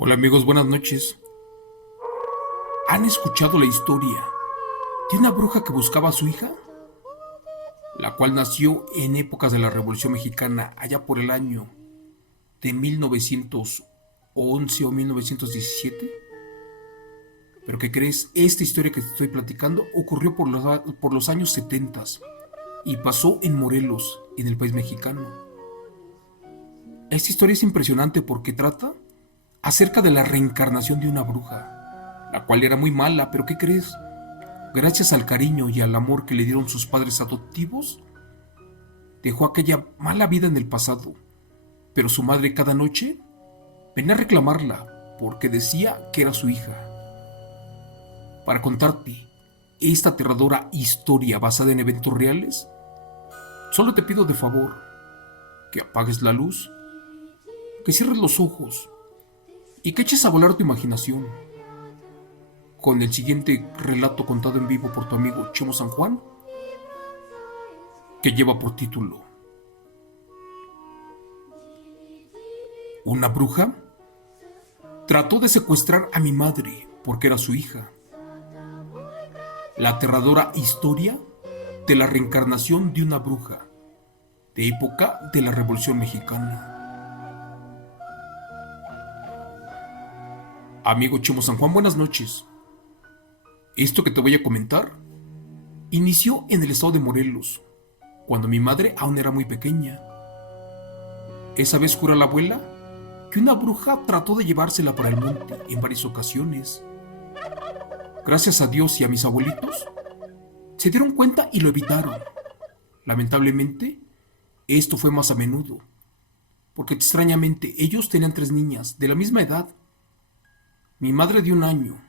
Hola amigos, buenas noches. ¿Han escuchado la historia de una bruja que buscaba a su hija? La cual nació en épocas de la Revolución Mexicana, allá por el año de 1911 o 1917. Pero ¿qué crees? Esta historia que te estoy platicando ocurrió por los años 70 y pasó en Morelos, en el país mexicano. Esta historia es impresionante porque trata acerca de la reencarnación de una bruja, la cual era muy mala, pero ¿qué crees? Gracias al cariño y al amor que le dieron sus padres adoptivos, dejó aquella mala vida en el pasado, pero su madre cada noche venía a reclamarla porque decía que era su hija. Para contarte esta aterradora historia basada en eventos reales, solo te pido de favor que apagues la luz, que cierres los ojos y que eches a volar tu imaginación con el siguiente relato contado en vivo por tu amigo Chemo San Juan, que lleva por título Una bruja trató de secuestrar a mi madre porque era su hija. La aterradora historia de la reencarnación de una bruja de época de la Revolución Mexicana. Amigo Chemo San Juan, buenas noches. Esto que te voy a comentar inició en el estado de Morelos, cuando mi madre aún era muy pequeña. Esa vez jura la abuela que una bruja trató de llevársela para el monte en varias ocasiones. Gracias a Dios y a mis abuelitos, se dieron cuenta y lo evitaron. Lamentablemente, esto fue más a menudo, porque extrañamente ellos tenían 3 niñas de la misma edad. Mi madre de 1 año,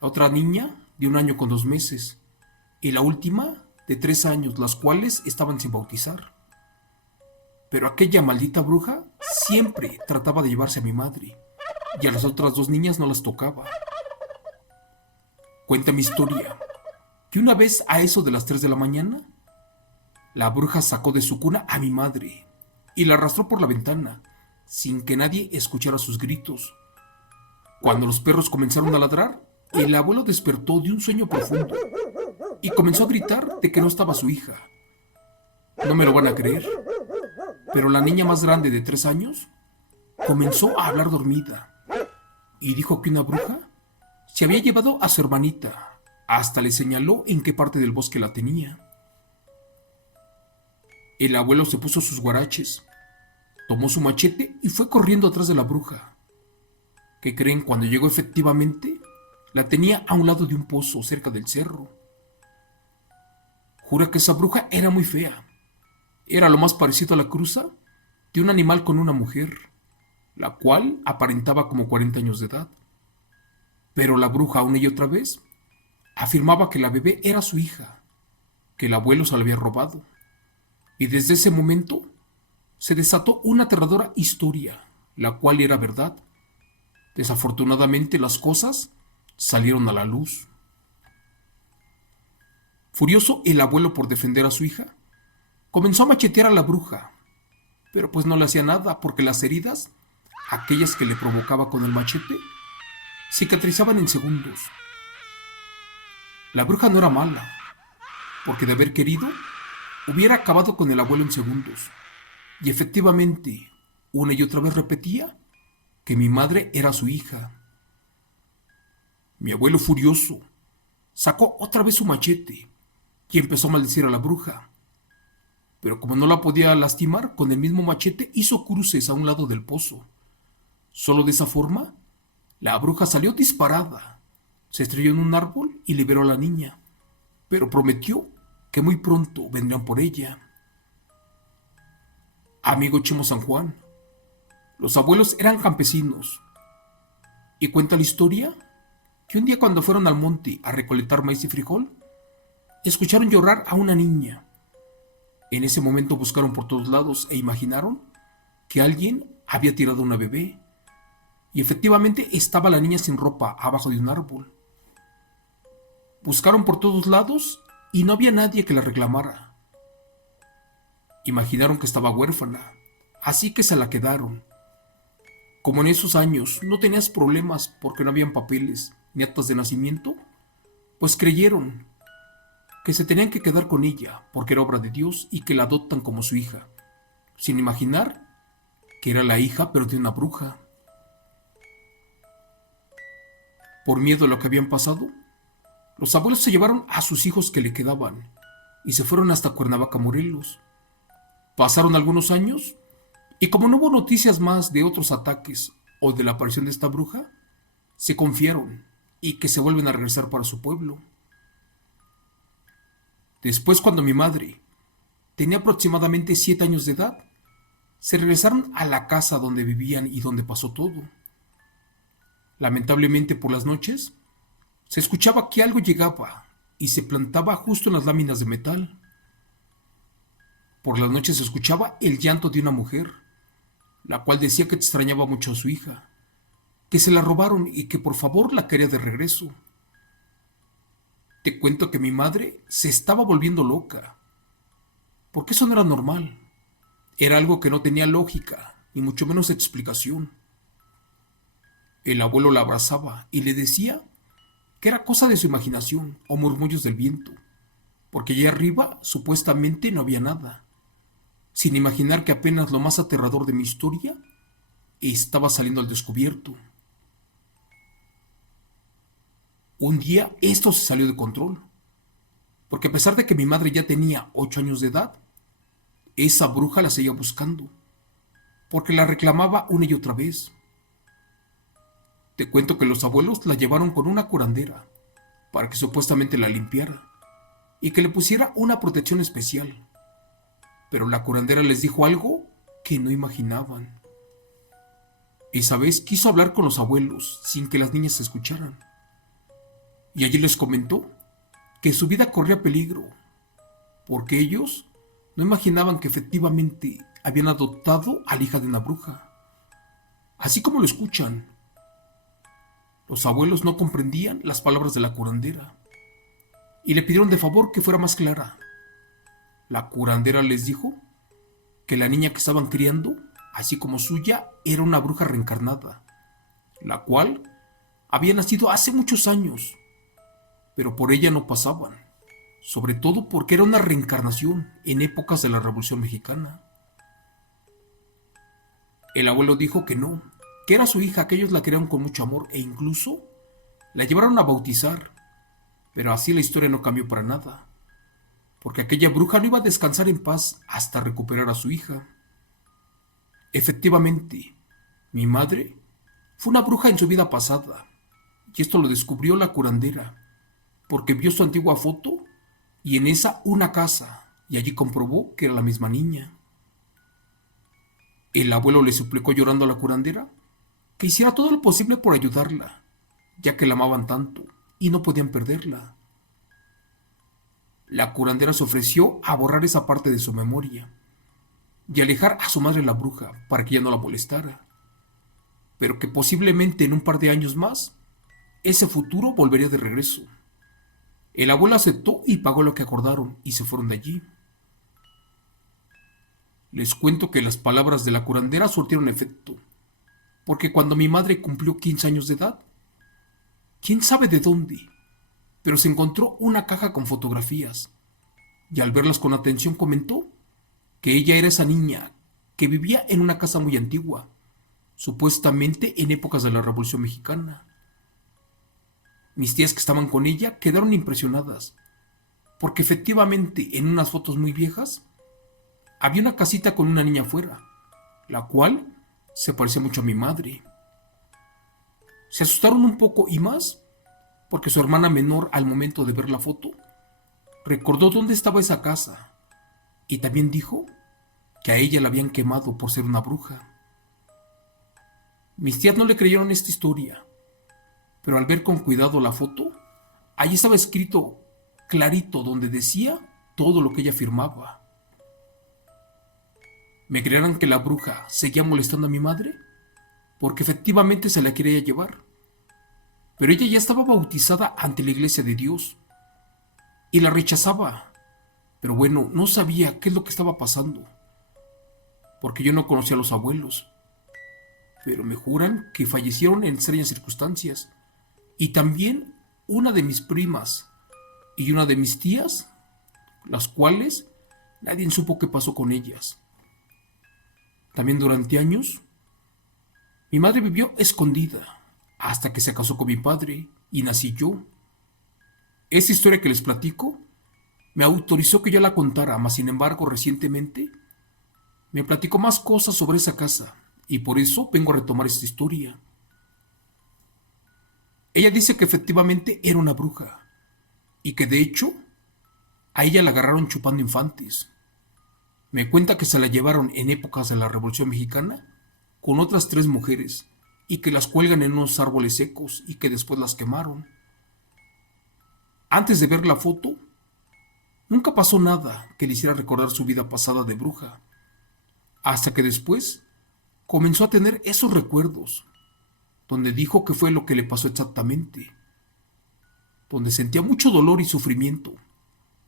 la otra niña de 1 año con 2 meses, y la última de 3 años, las cuales estaban sin bautizar. Pero aquella maldita bruja siempre trataba de llevarse a mi madre, y a las otras 2 niñas no las tocaba. Cuenta mi historia, que una vez a eso de las 3 de la mañana, la bruja sacó de su cuna a mi madre, y la arrastró por la ventana, sin que nadie escuchara sus gritos. Cuando los perros comenzaron a ladrar, el abuelo despertó de un sueño profundo, y comenzó a gritar de que no estaba su hija. No me lo van a creer, pero la niña más grande de 3 años comenzó a hablar dormida y dijo que una bruja se había llevado a su hermanita. Hasta le señaló en qué parte del bosque la tenía. El abuelo se puso sus guaraches, tomó su machete y fue corriendo atrás de la bruja. ¿Qué creen? Cuando llegó efectivamente, la tenía a un lado de un pozo cerca del cerro. Jura que esa bruja era muy fea. Era lo más parecido a la cruza de un animal con una mujer, la cual aparentaba como 40 años de edad. Pero la bruja una y otra vez afirmaba que la bebé era su hija, que el abuelo se la había robado. Y desde ese momento se desató una aterradora historia, la cual era verdad. Desafortunadamente las cosas salieron a la luz. Furioso el abuelo por defender a su hija, comenzó a machetear a la bruja, pero pues no le hacía nada porque las heridas, aquellas que le provocaba con el machete, cicatrizaban en segundos. La bruja no era mala, porque de haber querido, hubiera acabado con el abuelo en segundos. Y efectivamente, una y otra vez repetía que mi madre era su hija. Mi abuelo furioso sacó otra vez su machete y empezó a maldecir a la bruja. Pero como no la podía lastimar, con el mismo machete hizo cruces a un lado del pozo. Solo de esa forma, la bruja salió disparada, se estrelló en un árbol y liberó a la niña, pero prometió que muy pronto vendrían por ella. Amigo Chemo San Juan, los abuelos eran campesinos, y cuenta la historia que un día cuando fueron al monte a recolectar maíz y frijol, escucharon llorar a una niña. En ese momento buscaron por todos lados e imaginaron que alguien había tirado una bebé. Y efectivamente estaba la niña sin ropa abajo de un árbol. Buscaron por todos lados y no había nadie que la reclamara. Imaginaron que estaba huérfana, así que se la quedaron. Como en esos años no tenías problemas porque no habían papeles ni actas de nacimiento, pues creyeron que se tenían que quedar con ella porque era obra de Dios y que la adoptan como su hija, sin imaginar que era la hija pero de una bruja. Por miedo a lo que habían pasado, los abuelos se llevaron a sus hijos que le quedaban y se fueron hasta Cuernavaca, Morelos. Pasaron algunos años y como no hubo noticias más de otros ataques o de la aparición de esta bruja, se confiaron y que se vuelven a regresar para su pueblo. Después, cuando mi madre tenía aproximadamente 7 años de edad, se regresaron a la casa donde vivían y donde pasó todo. Lamentablemente por las noches, se escuchaba que algo llegaba y se plantaba justo en las láminas de metal. Por las noches se escuchaba el llanto de una mujer, la cual decía que extrañaba mucho a su hija, que se la robaron y que por favor la quería de regreso. Te cuento que mi madre se estaba volviendo loca, porque eso no era normal. Era algo que no tenía lógica, ni mucho menos explicación. El abuelo la abrazaba y le decía que era cosa de su imaginación o murmullos del viento, porque allá arriba supuestamente no había nada, sin imaginar que apenas lo más aterrador de mi historia estaba saliendo al descubierto. Un día esto se salió de control, porque a pesar de que mi madre ya tenía 8 años de edad, esa bruja la seguía buscando, porque la reclamaba una y otra vez. Te cuento que los abuelos la llevaron con una curandera para que supuestamente la limpiara y que le pusiera una protección especial. Pero la curandera les dijo algo que no imaginaban. Esa vez quiso hablar con los abuelos sin que las niñas se escucharan. Y allí les comentó que su vida corría peligro, porque ellos no imaginaban que efectivamente habían adoptado a la hija de una bruja. Así como lo escuchan. Los abuelos no comprendían las palabras de la curandera y le pidieron de favor que fuera más clara. La curandera les dijo que la niña que estaban criando, así como suya, era una bruja reencarnada, la cual había nacido hace muchos años, pero por ella no pasaban, sobre todo porque era una reencarnación en épocas de la Revolución Mexicana. El abuelo dijo que no, que era su hija, que ellos la querían con mucho amor e incluso la llevaron a bautizar, pero así la historia no cambió para nada, porque aquella bruja no iba a descansar en paz hasta recuperar a su hija. Efectivamente, mi madre fue una bruja en su vida pasada, y esto lo descubrió la curandera, porque vio su antigua foto y en esa una casa, y allí comprobó que era la misma niña. El abuelo le suplicó llorando a la curandera que hiciera todo lo posible por ayudarla, ya que la amaban tanto y no podían perderla. La curandera se ofreció a borrar esa parte de su memoria y alejar a su madre la bruja para que ya no la molestara, pero que posiblemente en un par de años más ese futuro volvería de regreso. El abuelo aceptó y pagó lo que acordaron y se fueron de allí. Les cuento que las palabras de la curandera surtieron efecto, porque cuando mi madre cumplió 15 años de edad, quién sabe de dónde, pero se encontró una caja con fotografías, y al verlas con atención comentó que ella era esa niña que vivía en una casa muy antigua, supuestamente en épocas de la Revolución Mexicana. Mis tías que estaban con ella quedaron impresionadas, porque efectivamente en unas fotos muy viejas había una casita con una niña afuera, la cual se parecía mucho a mi madre. Se asustaron un poco y más porque su hermana menor, al momento de ver la foto, recordó dónde estaba esa casa y también dijo que a ella la habían quemado por ser una bruja. Mis tías no le creyeron esta historia, pero al ver con cuidado la foto, allí estaba escrito clarito donde decía todo lo que ella afirmaba. ¿Me creerán que la bruja seguía molestando a mi madre? Porque efectivamente se la quería llevar. Pero ella ya estaba bautizada ante la iglesia de Dios y la rechazaba. Pero bueno, no sabía qué es lo que estaba pasando, porque yo no conocía a los abuelos. pero me juran que fallecieron en extrañas circunstancias. Y también una de mis primas y una de mis tías, las cuales nadie supo qué pasó con ellas. También durante años, mi madre vivió escondida hasta que se casó con mi padre y nací yo. Esa historia que les platico me autorizó que yo la contara, mas sin embargo recientemente me platicó más cosas sobre esa casa y por eso vengo a retomar esta historia. Ella dice que efectivamente era una bruja y que de hecho a ella la agarraron chupando infantes. Me cuenta que se la llevaron en épocas de la Revolución Mexicana con otras 3 mujeres y que las cuelgan en unos árboles secos y que después las quemaron. Antes de ver la foto, nunca pasó nada que le hiciera recordar su vida pasada de bruja, hasta que después comenzó a tener esos recuerdos, donde dijo que fue lo que le pasó exactamente, donde sentía mucho dolor y sufrimiento,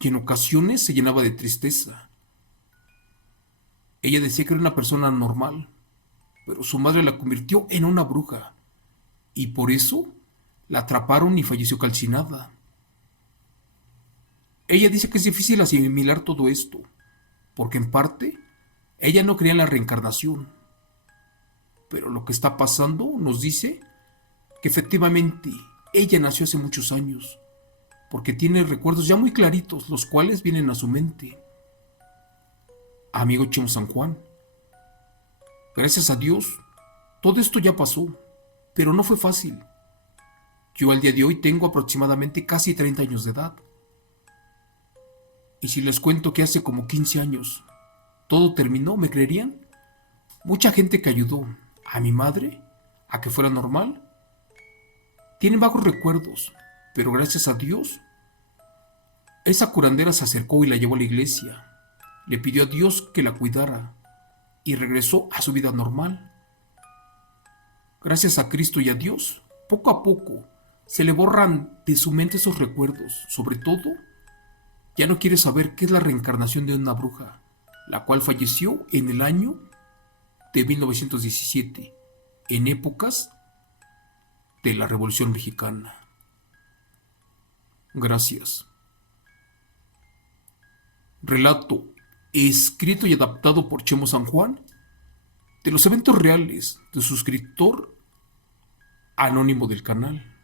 y en ocasiones se llenaba de tristeza. Ella decía que era una persona normal, pero su madre la convirtió en una bruja, y por eso la atraparon y falleció calcinada. Ella dice que es difícil asimilar todo esto, porque en parte ella no creía en la reencarnación, pero lo que está pasando nos dice que efectivamente ella nació hace muchos años, porque tiene recuerdos ya muy claritos, los cuales vienen a su mente. Amigo Chemo San Juan, gracias a Dios, todo esto ya pasó, pero no fue fácil. Yo al día de hoy tengo aproximadamente casi 30 años de edad. Y si les cuento que hace como 15 años todo terminó, ¿me creerían? Mucha gente que ayudó a mi madre a que fuera normal tienen vagos recuerdos, pero gracias a Dios, esa curandera se acercó y la llevó a la iglesia. Le pidió a Dios que la cuidara y regresó a su vida normal. Gracias a Cristo y a Dios, poco a poco se le borran de su mente esos recuerdos. Sobre todo, ya no quiere saber qué es la reencarnación de una bruja, la cual falleció en el año de 1917, en épocas de la Revolución Mexicana. Gracias. Relato escrito y adaptado por Chemo San Juan de los eventos reales de suscriptor anónimo del canal.